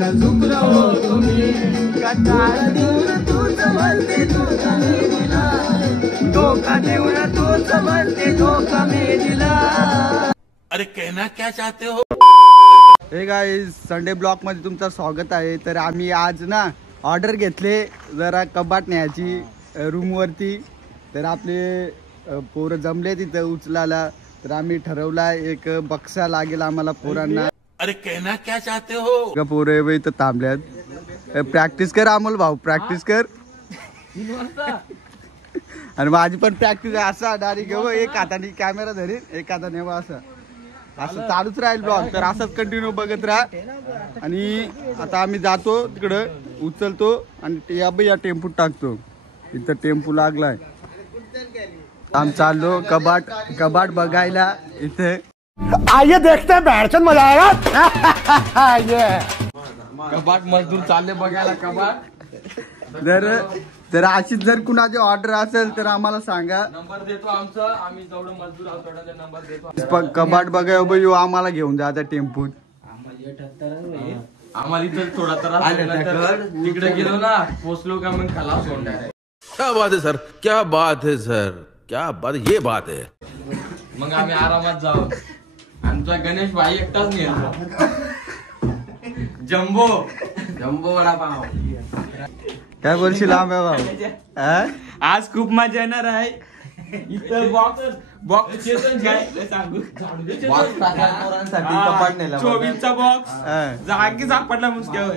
देऊन चुकलो हो तुम्ही, कंटाळा देऊन तूच म्हणते धोका मी दिला, धोका देऊन तूच म्हणते धोका मी दिला। अरे कहना क्या चाहते हो? हे गाइस, संडे ब्लॉक मध्ये तुमचं स्वागत आहे। तर आम्ही आज ना ऑर्डर घेतले जरा कबाट न्यायची रूम वरती। तर आपले पोरं जमले तिथे उचलायला, तर आम्ही ठरवला एक बक्सा लागेल आम्हाला पोरांना। अरे कहना क्या चाहते हो? पोरं इथं थांबल्यात, प्रॅक्टिस कर अमोल भाऊ, प्रॅक्टिस कर। आणि माझी पण प्रॅक्टिस असा डायरेक्ट घेऊ, एक हाताने कॅमेरा धरीन एक हाताने असं असं चालूच राहील ब्लॉग। तर असंच कंटिन्यू बघत राहा। आणि आता आम्ही जातो तिकडं, उचलतो आणि या टेम्पूत टाकतो। इथं टेम्पू लागलाय, आम चाललो कबाट बघायला इथे। आइए देखते हैं बैठन मजा आएगा। कबाट मजदूर चालले बघायला कबाट। जर अशीच जर कुणाची ऑर्डर असेल तर आम्हाला सांगा, नंबर देतो आमचा, आम्ही जेवढं मजदूर आहोत तेवढा नंबर देतो। कबाट बघाय आम्हाला घेऊन जा आता टेम्पूत। आम्हाला इथं थोडा त्रास तिकडे गेलो ना, पोचलो का मग खलास होऊन डायरेक्ट। क्या बात है सर, क्या बात है सर, क्या बात, ये बात है। मग आम्ही आरामात जाऊ। आमचा गणेश भाई एकटाच नेला, जम्बो वडापाव। काय बोलशील आंब्या भाऊ? आज खूप मजा येणार आहे। इथं बॉक्स सांगू चोवीसचा बॉक्स जागी सापडला मुसक्यावर।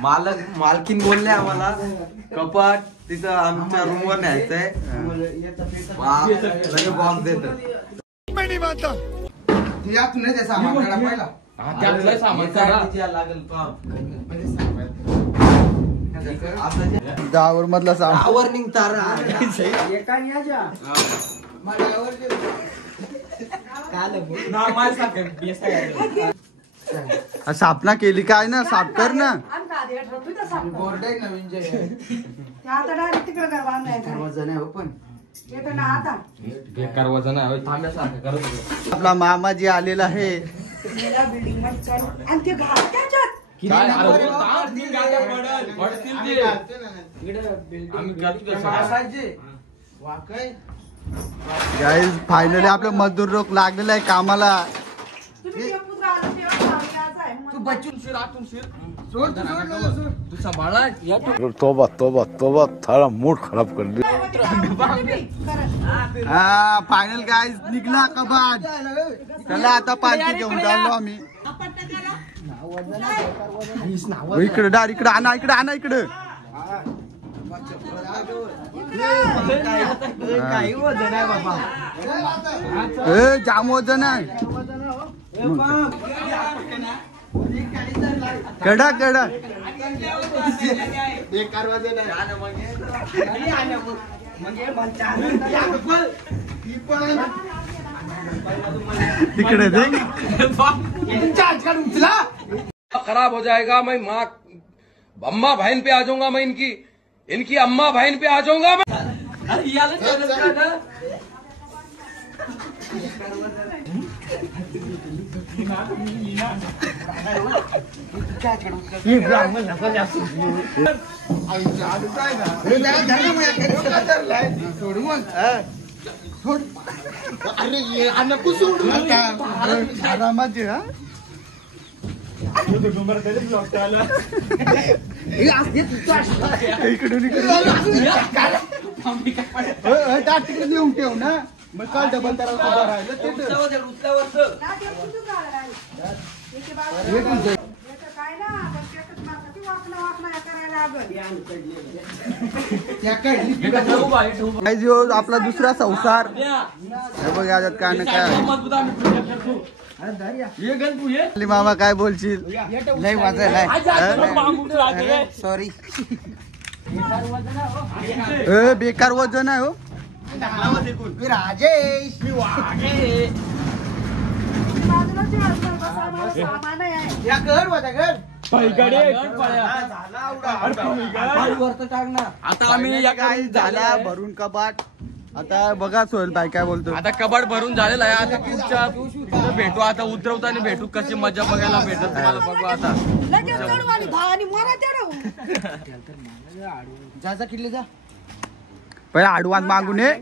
मालकीन बोलले आम्हाला कपाट तिथं आमच्या रूम वर न्यायचंय, बॉक्स देत। त्यातलं सामान करा। दहावर मधला सामान स्थापना केली काय ना, साफ कर ना। बेकार वजन आहे, थांब्यासारखं करत होतो। आपला मामाजी आलेला आहे। काय गाईज फायनली आपलं मजदूर लोक लागलेला आहे कामाला। तोबा तोबा तोबा, थारा मूड खराब कर दिया। फायनल गाईज निघला कबाट। चला आता पालखी घेऊन चाललो आम्ही। इकडे डार, इकडे आणा, इकडे आणा, इकडे। जाम वजन आहे, कडा कडा बेकार वजन तिकडे देख। खराब हो जाएगा, मैं माँ अम्मा बहन पे आ जाऊंगा, मैं इनकी अम्मा बहन पे आ जाऊंगा मैं। अरे ये नको सोडू आरामात हा। इकडे तिकडे नेऊन ठेव ना, मग काल डबल आपला दुसरा संसार बघ याच्यात काय ना काय। मामा काय बोलशील? नाही वाचायला सॉरी, बेकार वजन आहे हो। राजेश आता आम्ही या काही झाला भरून कबाट। आता बघा सोहेल भाई काय बोलतो। आता कबाड भरून झालेला आहे, आता पुढच्या भेटू, आता उतरवताना भेटू, कशी मजा बघायला भेटत तुम्हाला बघू आता। जा किल्ले जा पहिला आडवान मागून ये.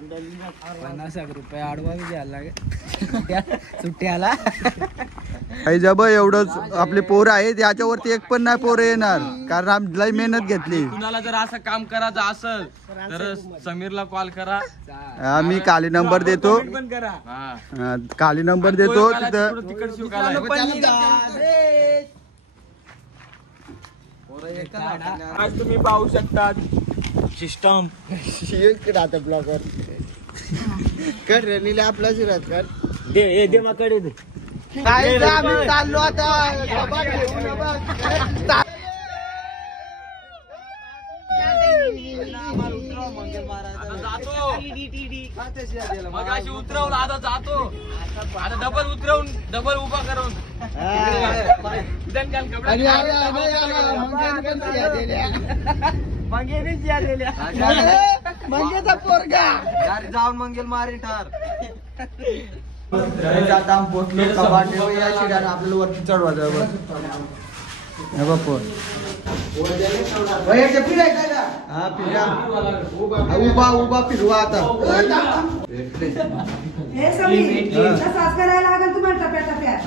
50 रुपये आडवा द्यायला लागेल सुट्ट्याला. काही जब एवढंच आपले पोरं आहेत याच्यावरती एक पण नाही पोरं येणार कारण आम्ही लई मेहनत घेतली. कुणाला जर असं काम करायचं असेल तर समीरला कॉल करा. आम्ही खाली नंबर देतो. हा. खाली नंबर देतो तिथं. तिकड शिवकाला आज तुम्ही पाहू शकता सिस्टम आता ब्लॉकवर कर रॅलीला आपला शिरत कर. दे माकडे दे. काय आम्ही चाललो आता. मग अशी उतरवलं आता जातो. आता डबल उतरवून डबल उभा करून मंगेचा पोरगा जाऊन मंगेल मारी ठार. आता आम्ही पोचलो कबाट या शिड्यानं आपल्याला वरती चढवायचं. हे बघ पोर हा फिरा उभा उभा फिरवा आता. हे सगळी तसाच करायला लागेल तुम्हाला टप्प्याटप्प्यात.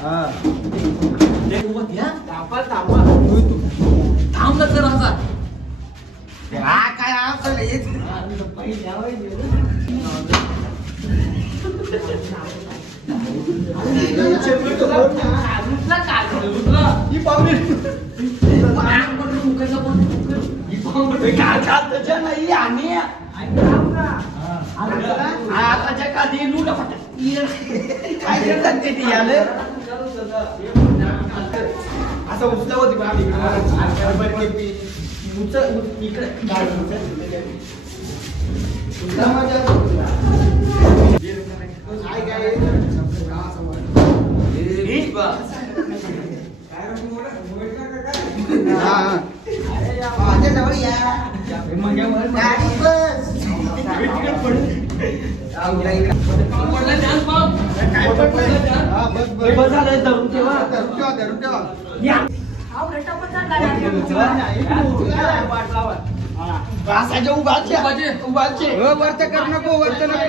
थांब तर असा काय असं उचला होती वर्त कर नको वर्त नको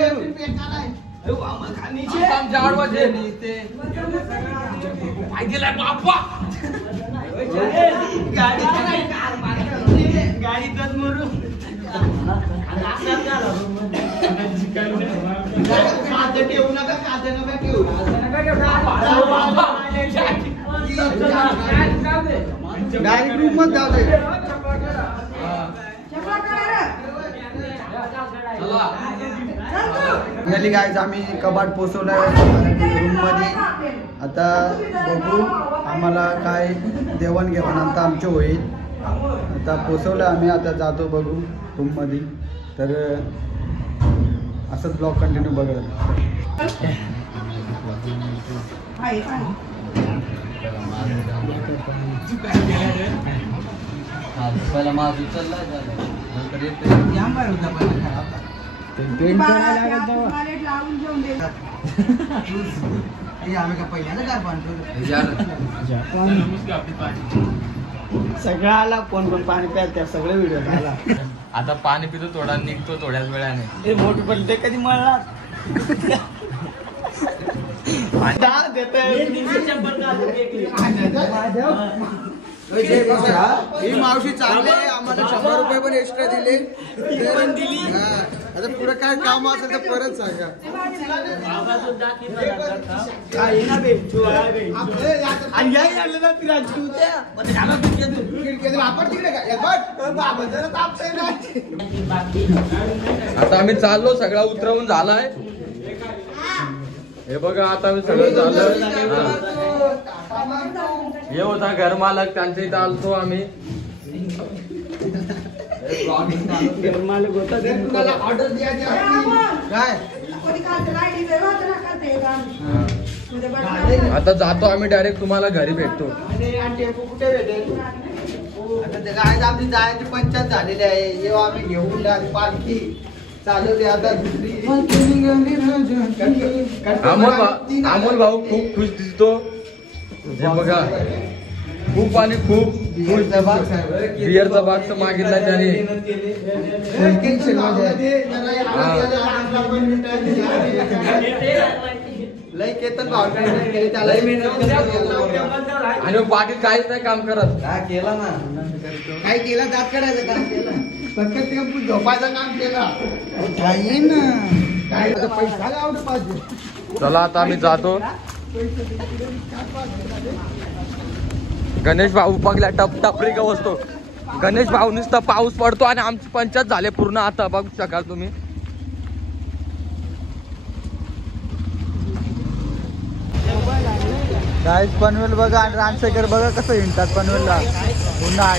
डायरेक्ट रूम मध्ये जाऊ दे. गेली गाईज आम्ही कबाट पोचवलाय रूम मध्ये. आता बघू आम्हाला काय देवाणघेवाण आता आमची होईल. आता पोचवलं आम्ही आता जातो बघू रूम मध्ये. तर असंच ब्लॉग कंटिन्यू बघत. पहिला माझ उचलला नंतर सगळ्याला कोण कोण पाणी प्यायला सगळे व्हिडिओ आला. आता पाणी पितो थोडा निघतो थोड्याच वेळाने. मोठ पडते कधी म्हणला ही मावशी चांगली आहे. आम्हाला 100 रुपये पण एक्स्ट्रा दिले. आता पुढे काय काम असेल तर परत सांगा. आता आम्ही चाललो सगळा उतरवून झालाय. हे बघा आता आम्ही सगळं झालं. हे होता घर मालक त्यांच्या इथं आलतो आम्ही. मालक होता ऑर्डर द्यायची काय. आता जातो आम्ही डायरेक्ट तुम्हाला घरी भेटतो. टेम्पो कुठे भेटेल. आता काय आमची जायची पंचायत झालेली आहे. जेव्हा आम्ही घेऊन पालखी चालू दे आता दुसरी अमोल भाऊ खूप खुश दिसतो हे बघा खूप आणि खूप बिअरचा बाक्स मागितला त्याने लय केतन भाव आणि पाटील काहीच नाही काम करत केला ना काय केलं दात काढायचं काम केलं फक्त ते झोपायचं काम केलं ना काय पैसा लावलं पाहिजे चला आता आम्ही जातो गणेश भाऊ बघला टपरी का बसतो गणेश भाऊ नुसता पाऊस पडतो आणि आमची पंचायत झाले पूर्ण आता बघू शकाल तुम्ही गाईस पनवेल बघा आणि रानशेखर बघा कसं हिंडतात पनवेलला पुन्हा